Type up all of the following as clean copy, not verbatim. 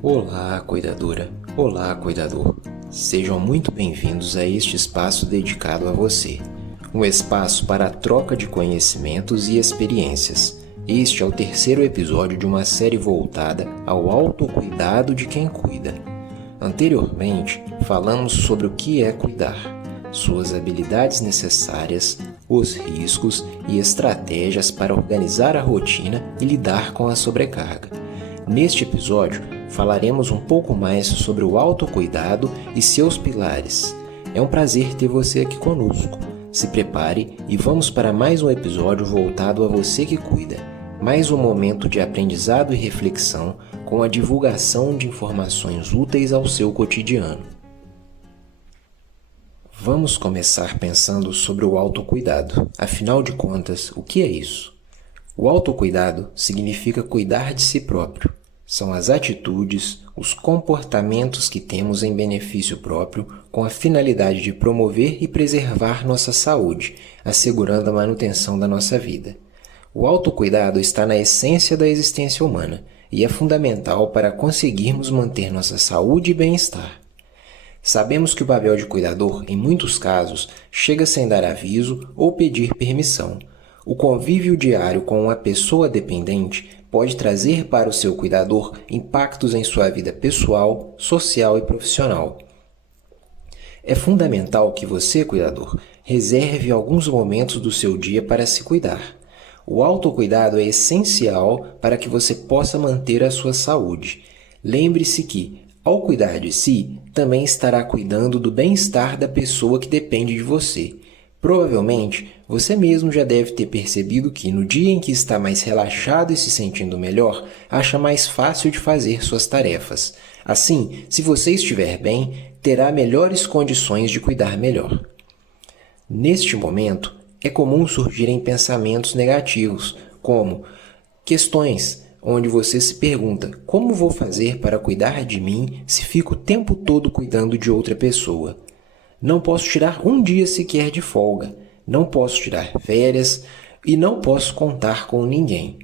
Olá, cuidadora! Olá, cuidador! Sejam muito bem-vindos a este espaço dedicado a você. Um espaço para a troca de conhecimentos e experiências. Este é o terceiro episódio de uma série voltada ao autocuidado de quem cuida. Anteriormente, falamos sobre o que é cuidar, suas habilidades necessárias, os riscos e estratégias para organizar a rotina e lidar com a sobrecarga. Neste episódio, falaremos um pouco mais sobre o autocuidado e seus pilares. É um prazer ter você aqui conosco. Se prepare e vamos para mais um episódio voltado a você que cuida. Mais um momento de aprendizado e reflexão com a divulgação de informações úteis ao seu cotidiano. Vamos começar pensando sobre o autocuidado. Afinal de contas, o que é isso? O autocuidado significa cuidar de si próprio. São as atitudes, os comportamentos que temos em benefício próprio com a finalidade de promover e preservar nossa saúde, assegurando a manutenção da nossa vida. O autocuidado está na essência da existência humana e é fundamental para conseguirmos manter nossa saúde e bem-estar. Sabemos que o papel de cuidador, em muitos casos, chega sem dar aviso ou pedir permissão. O convívio diário com uma pessoa dependente pode trazer para o seu cuidador impactos em sua vida pessoal, social e profissional. É fundamental que você, cuidador, reserve alguns momentos do seu dia para se cuidar. O autocuidado é essencial para que você possa manter a sua saúde. Lembre-se que, ao cuidar de si, também estará cuidando do bem-estar da pessoa que depende de você. Provavelmente, você mesmo já deve ter percebido que, no dia em que está mais relaxado e se sentindo melhor, acha mais fácil de fazer suas tarefas. Assim, se você estiver bem, terá melhores condições de cuidar melhor. Neste momento, é comum surgirem pensamentos negativos, como questões onde você se pergunta: como vou fazer para cuidar de mim se fico o tempo todo cuidando de outra pessoa? Não posso tirar um dia sequer de folga, não posso tirar férias e não posso contar com ninguém.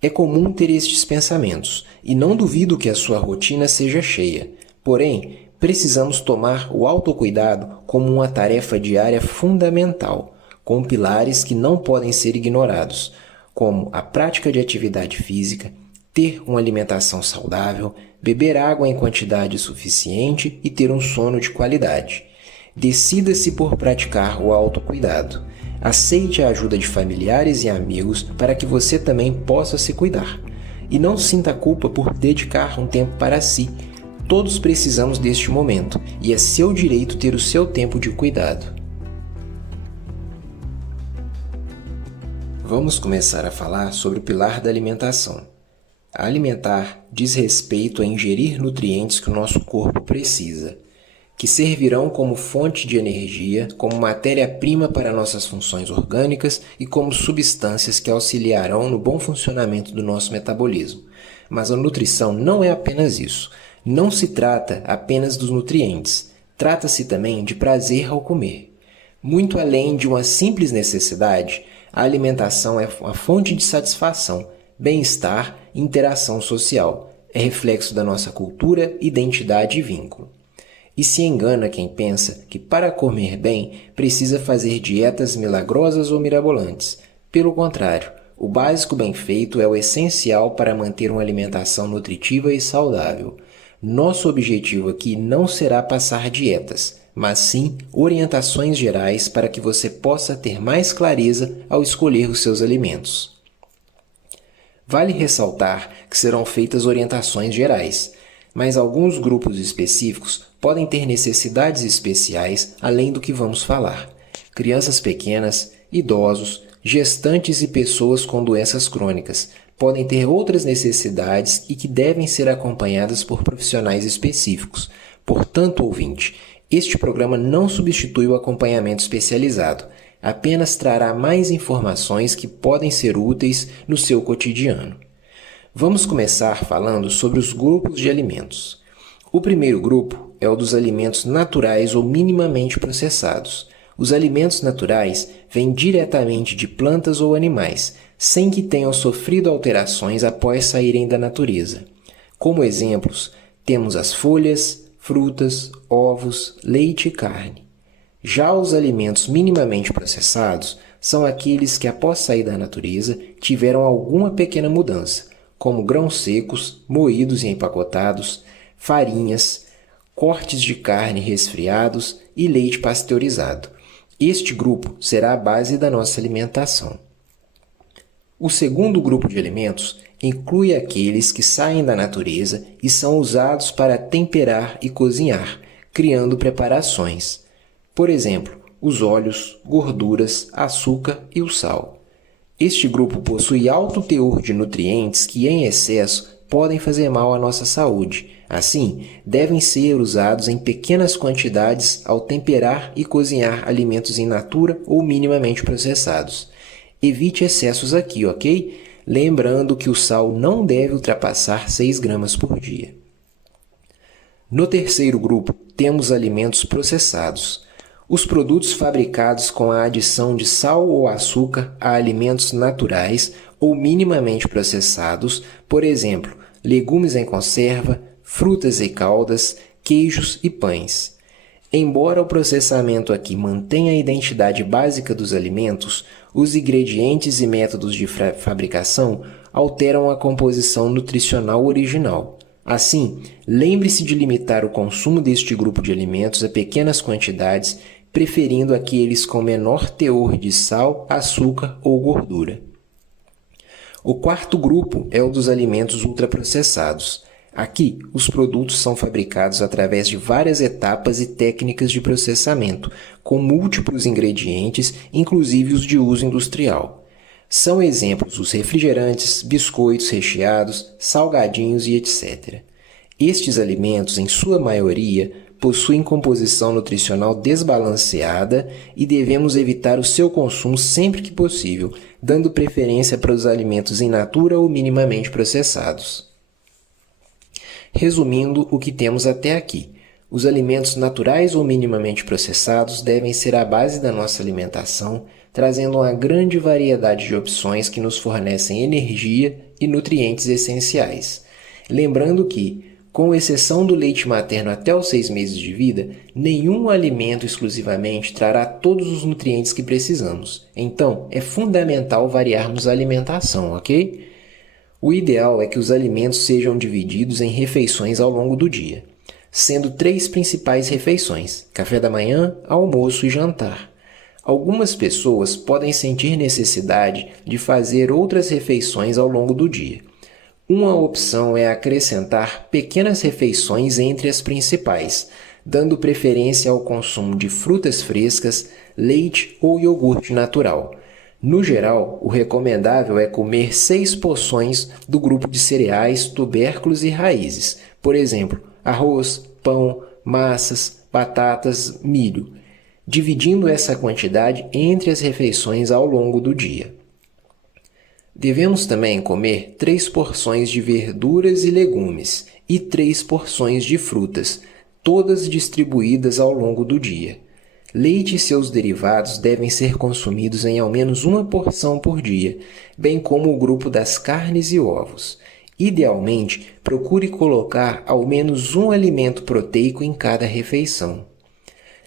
É comum ter estes pensamentos e não duvido que a sua rotina seja cheia. Porém, precisamos tomar o autocuidado como uma tarefa diária fundamental, com pilares que não podem ser ignorados, como a prática de atividade física, ter uma alimentação saudável, beber água em quantidade suficiente e ter um sono de qualidade. Decida-se por praticar o autocuidado. Aceite a ajuda de familiares e amigos para que você também possa se cuidar. E não sinta culpa por dedicar um tempo para si. Todos precisamos deste momento e é seu direito ter o seu tempo de cuidado. Vamos começar a falar sobre o pilar da alimentação. A alimentar diz respeito a ingerir nutrientes que o nosso corpo precisa, que servirão como fonte de energia, como matéria-prima para nossas funções orgânicas e como substâncias que auxiliarão no bom funcionamento do nosso metabolismo. Mas a nutrição não é apenas isso. Não se trata apenas dos nutrientes. Trata-se também de prazer ao comer. Muito além de uma simples necessidade, a alimentação é uma fonte de satisfação, bem-estar e interação social. É reflexo da nossa cultura, identidade e vínculo. E se engana quem pensa que para comer bem precisa fazer dietas milagrosas ou mirabolantes. Pelo contrário, o básico bem feito é o essencial para manter uma alimentação nutritiva e saudável. Nosso objetivo aqui não será passar dietas, mas sim orientações gerais para que você possa ter mais clareza ao escolher os seus alimentos. Vale ressaltar que serão feitas orientações gerais, mas alguns grupos específicos podem ter necessidades especiais além do que vamos falar. Crianças pequenas, idosos, gestantes e pessoas com doenças crônicas podem ter outras necessidades e que devem ser acompanhadas por profissionais específicos. Portanto, ouvinte, este programa não substitui o acompanhamento especializado, apenas trará mais informações que podem ser úteis no seu cotidiano. Vamos começar falando sobre os grupos de alimentos. O primeiro grupo é o dos alimentos naturais ou minimamente processados. Os alimentos naturais vêm diretamente de plantas ou animais, sem que tenham sofrido alterações após saírem da natureza. Como exemplos, temos as folhas, frutas, ovos, leite e carne. Já os alimentos minimamente processados são aqueles que, após sair da natureza, tiveram alguma pequena mudança, como grãos secos, moídos e empacotados, farinhas, cortes de carne resfriados e leite pasteurizado. Este grupo será a base da nossa alimentação. O segundo grupo de alimentos inclui aqueles que saem da natureza e são usados para temperar e cozinhar, criando preparações. Por exemplo, os óleos, gorduras, açúcar e o sal. Este grupo possui alto teor de nutrientes que, em excesso, podem fazer mal à nossa saúde. Assim, devem ser usados em pequenas quantidades ao temperar e cozinhar alimentos in natura ou minimamente processados. Evite excessos aqui, ok? Lembrando que o sal não deve ultrapassar 6 gramas por dia. No terceiro grupo, temos alimentos processados. Os produtos fabricados com a adição de sal ou açúcar a alimentos naturais ou minimamente processados, por exemplo, legumes em conserva, frutas e caldas, queijos e pães. Embora o processamento aqui mantenha a identidade básica dos alimentos, os ingredientes e métodos de fabricação alteram a composição nutricional original. Assim, lembre-se de limitar o consumo deste grupo de alimentos a pequenas quantidades, preferindo aqueles com menor teor de sal, açúcar ou gordura. O quarto grupo é o dos alimentos ultraprocessados. Aqui, os produtos são fabricados através de várias etapas e técnicas de processamento, com múltiplos ingredientes, inclusive os de uso industrial. São exemplos os refrigerantes, biscoitos recheados, salgadinhos e etc. Estes alimentos, em sua maioria, possuem composição nutricional desbalanceada e devemos evitar o seu consumo sempre que possível, dando preferência para os alimentos in natura ou minimamente processados. Resumindo o que temos até aqui, os alimentos naturais ou minimamente processados devem ser a base da nossa alimentação, trazendo uma grande variedade de opções que nos fornecem energia e nutrientes essenciais. Lembrando que, com exceção do leite materno até os 6 meses de vida, nenhum alimento exclusivamente trará todos os nutrientes que precisamos. Então, é fundamental variarmos a alimentação, ok? O ideal é que os alimentos sejam divididos em refeições ao longo do dia, sendo 3 principais refeições: café da manhã, almoço e jantar. Algumas pessoas podem sentir necessidade de fazer outras refeições ao longo do dia. Uma opção é acrescentar pequenas refeições entre as principais, dando preferência ao consumo de frutas frescas, leite ou iogurte natural. No geral, o recomendável é comer 6 porções do grupo de cereais, tubérculos e raízes, por exemplo, arroz, pão, massas, batatas, milho, dividindo essa quantidade entre as refeições ao longo do dia. Devemos também comer 3 porções de verduras e legumes e 3 porções de frutas, todas distribuídas ao longo do dia. Leite e seus derivados devem ser consumidos em ao menos 1 porção por dia, bem como o grupo das carnes e ovos. Idealmente, procure colocar ao menos um alimento proteico em cada refeição.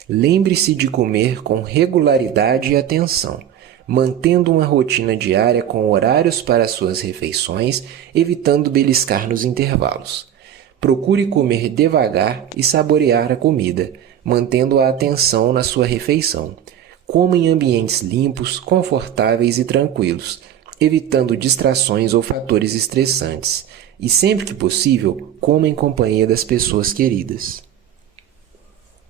Lembre-se de comer com regularidade e atenção, mantendo uma rotina diária com horários para suas refeições, evitando beliscar nos intervalos. Procure comer devagar e saborear a comida, mantendo a atenção na sua refeição. Coma em ambientes limpos, confortáveis e tranquilos, evitando distrações ou fatores estressantes. E sempre que possível, coma em companhia das pessoas queridas.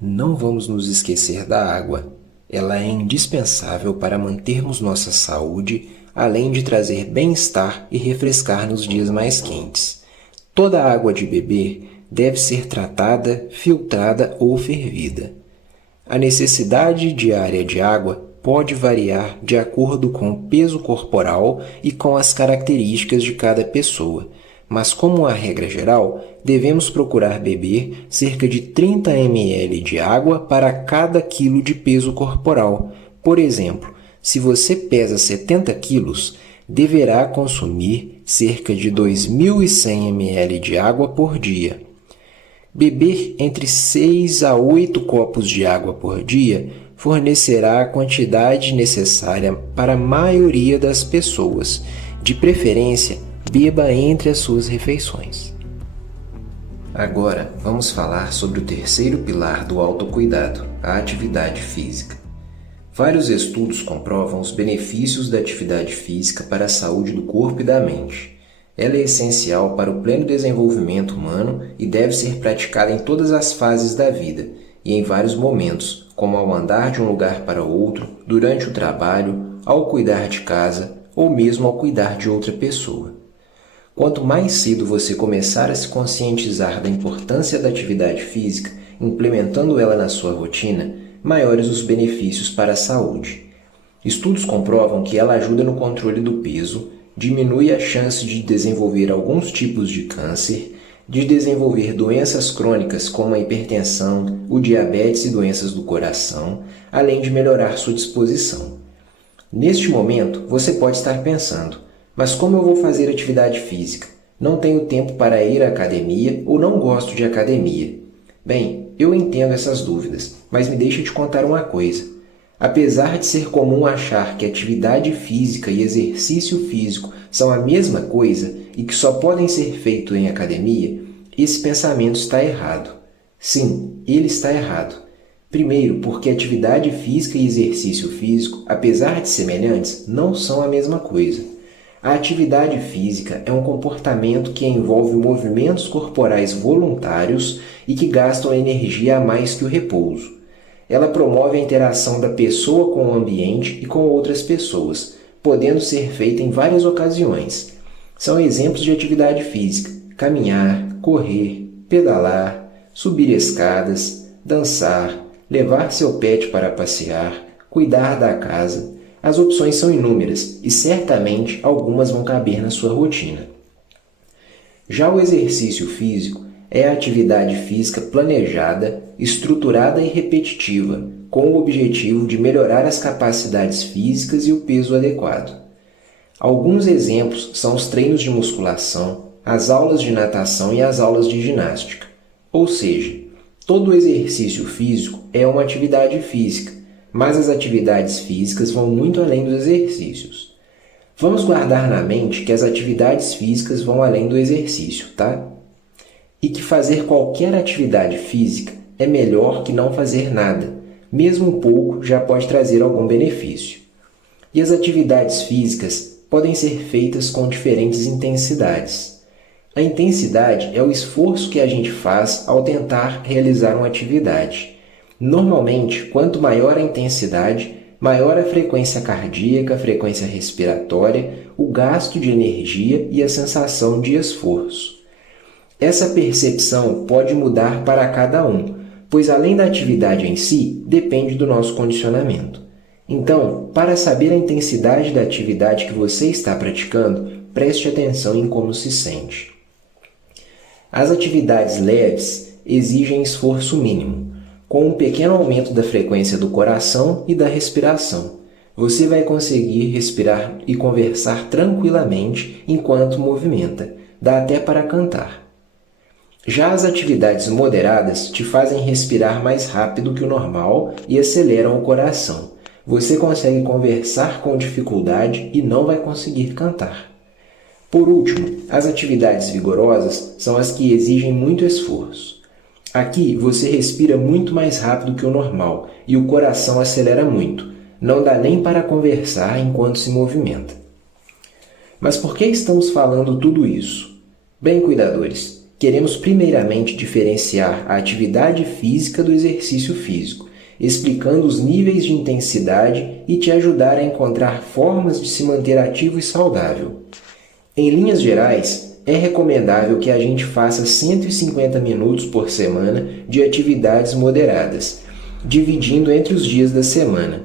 Não vamos nos esquecer da água. Ela é indispensável para mantermos nossa saúde, além de trazer bem-estar e refrescar nos dias mais quentes. Toda a água de beber deve ser tratada, filtrada ou fervida. A necessidade diária de água pode variar de acordo com o peso corporal e com as características de cada pessoa, mas como uma regra geral, devemos procurar beber cerca de 30 ml de água para cada quilo de peso corporal. Por exemplo, se você pesa 70 quilos, deverá consumir cerca de 2.100 ml de água por dia. Beber entre 6 a 8 copos de água por dia fornecerá a quantidade necessária para a maioria das pessoas. De preferência, beba entre as suas refeições. Agora, vamos falar sobre o terceiro pilar do autocuidado, a atividade física. Vários estudos comprovam os benefícios da atividade física para a saúde do corpo e da mente. Ela é essencial para o pleno desenvolvimento humano e deve ser praticada em todas as fases da vida e em vários momentos, como ao andar de um lugar para outro, durante o trabalho, ao cuidar de casa ou mesmo ao cuidar de outra pessoa. Quanto mais cedo você começar a se conscientizar da importância da atividade física, implementando ela na sua rotina, maiores os benefícios para a saúde. Estudos comprovam que ela ajuda no controle do peso, diminui a chance de desenvolver alguns tipos de câncer, de desenvolver doenças crônicas como a hipertensão, o diabetes e doenças do coração, além de melhorar sua disposição. Neste momento, você pode estar pensando, mas como eu vou fazer atividade física? Não tenho tempo para ir à academia ou não gosto de academia. Bem, eu entendo essas dúvidas, mas me deixa te contar uma coisa. Apesar de ser comum achar que atividade física e exercício físico são a mesma coisa e que só podem ser feitos em academia, esse pensamento está errado. Sim, ele está errado. Primeiro, porque atividade física e exercício físico, apesar de semelhantes, não são a mesma coisa. A atividade física é um comportamento que envolve movimentos corporais voluntários e que gastam energia a mais que o repouso. Ela promove a interação da pessoa com o ambiente e com outras pessoas, podendo ser feita em várias ocasiões. São exemplos de atividade física: caminhar, correr, pedalar, subir escadas, dançar, levar seu pet para passear, cuidar da casa. As opções são inúmeras e certamente algumas vão caber na sua rotina. Já o exercício físico é a atividade física planejada, estruturada e repetitiva, com o objetivo de melhorar as capacidades físicas e o peso adequado. Alguns exemplos são os treinos de musculação, as aulas de natação e as aulas de ginástica. Ou seja, todo exercício físico é uma atividade física, mas as atividades físicas vão muito além dos exercícios. Vamos guardar na mente que as atividades físicas vão além do exercício, tá? E que fazer qualquer atividade física é melhor que não fazer nada. Mesmo um pouco já pode trazer algum benefício. E as atividades físicas podem ser feitas com diferentes intensidades. A intensidade é o esforço que a gente faz ao tentar realizar uma atividade. Normalmente, quanto maior a intensidade, maior a frequência cardíaca, a frequência respiratória, o gasto de energia e a sensação de esforço. Essa percepção pode mudar para cada um, pois além da atividade em si, depende do nosso condicionamento. Então, para saber a intensidade da atividade que você está praticando, preste atenção em como se sente. As atividades leves exigem esforço mínimo, com um pequeno aumento da frequência do coração e da respiração. Você vai conseguir respirar e conversar tranquilamente enquanto movimenta. Dá até para cantar. Já as atividades moderadas te fazem respirar mais rápido que o normal e aceleram o coração. Você consegue conversar com dificuldade e não vai conseguir cantar. Por último, as atividades vigorosas são as que exigem muito esforço. Aqui você respira muito mais rápido que o normal e o coração acelera muito. Não dá nem para conversar enquanto se movimenta. Mas por que estamos falando tudo isso? Bem, cuidadores, queremos primeiramente diferenciar a atividade física do exercício físico, explicando os níveis de intensidade e te ajudar a encontrar formas de se manter ativo e saudável. Em linhas gerais, é recomendável que a gente faça 150 minutos por semana de atividades moderadas, dividindo entre os dias da semana.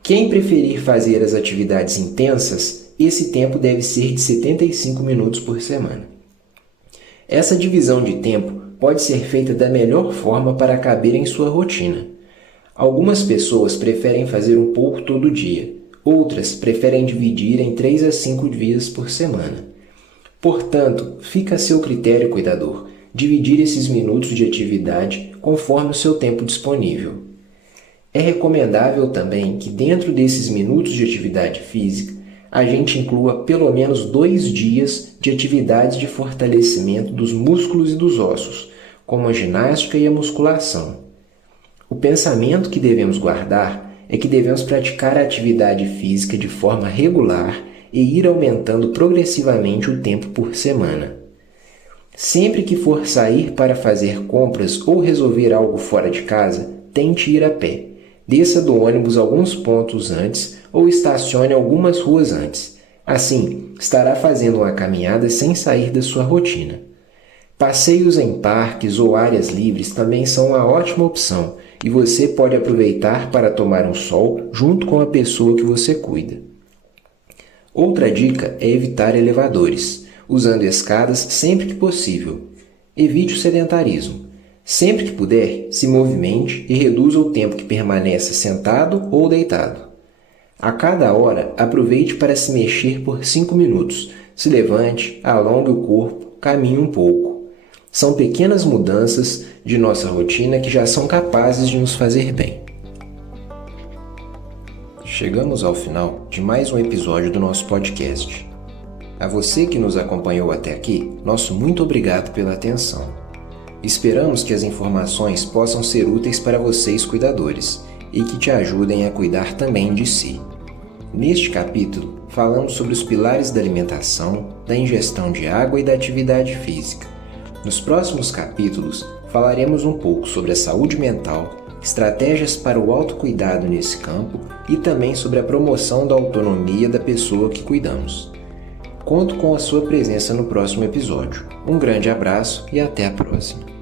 Quem preferir fazer as atividades intensas, esse tempo deve ser de 75 minutos por semana. Essa divisão de tempo pode ser feita da melhor forma para caber em sua rotina. Algumas pessoas preferem fazer um pouco todo dia, outras preferem dividir em 3 a 5 dias por semana. Portanto, fica a seu critério, cuidador, dividir esses minutos de atividade conforme o seu tempo disponível. É recomendável também que dentro desses minutos de atividade física, a gente inclua pelo menos 2 dias de atividades de fortalecimento dos músculos e dos ossos, como a ginástica e a musculação. O pensamento que devemos guardar é que devemos praticar a atividade física de forma regular e ir aumentando progressivamente o tempo por semana. Sempre que for sair para fazer compras ou resolver algo fora de casa, tente ir a pé. Desça do ônibus alguns pontos antes ou estacione algumas ruas antes. Assim, estará fazendo uma caminhada sem sair da sua rotina. Passeios em parques ou áreas livres também são uma ótima opção e você pode aproveitar para tomar um sol junto com a pessoa que você cuida. Outra dica é evitar elevadores, usando escadas sempre que possível. Evite o sedentarismo. Sempre que puder, se movimente e reduza o tempo que permaneça sentado ou deitado. A cada hora, aproveite para se mexer por 5 minutos. Se levante, alongue o corpo, caminhe um pouco. São pequenas mudanças de nossa rotina que já são capazes de nos fazer bem. Chegamos ao final de mais um episódio do nosso podcast. A você que nos acompanhou até aqui, nosso muito obrigado pela atenção. Esperamos que as informações possam ser úteis para vocês cuidadores e que te ajudem a cuidar também de si. Neste capítulo, falamos sobre os pilares da alimentação, da ingestão de água e da atividade física. Nos próximos capítulos, falaremos um pouco sobre a saúde mental, estratégias para o autocuidado nesse campo e também sobre a promoção da autonomia da pessoa que cuidamos. Conto com a sua presença no próximo episódio. Um grande abraço e até a próxima.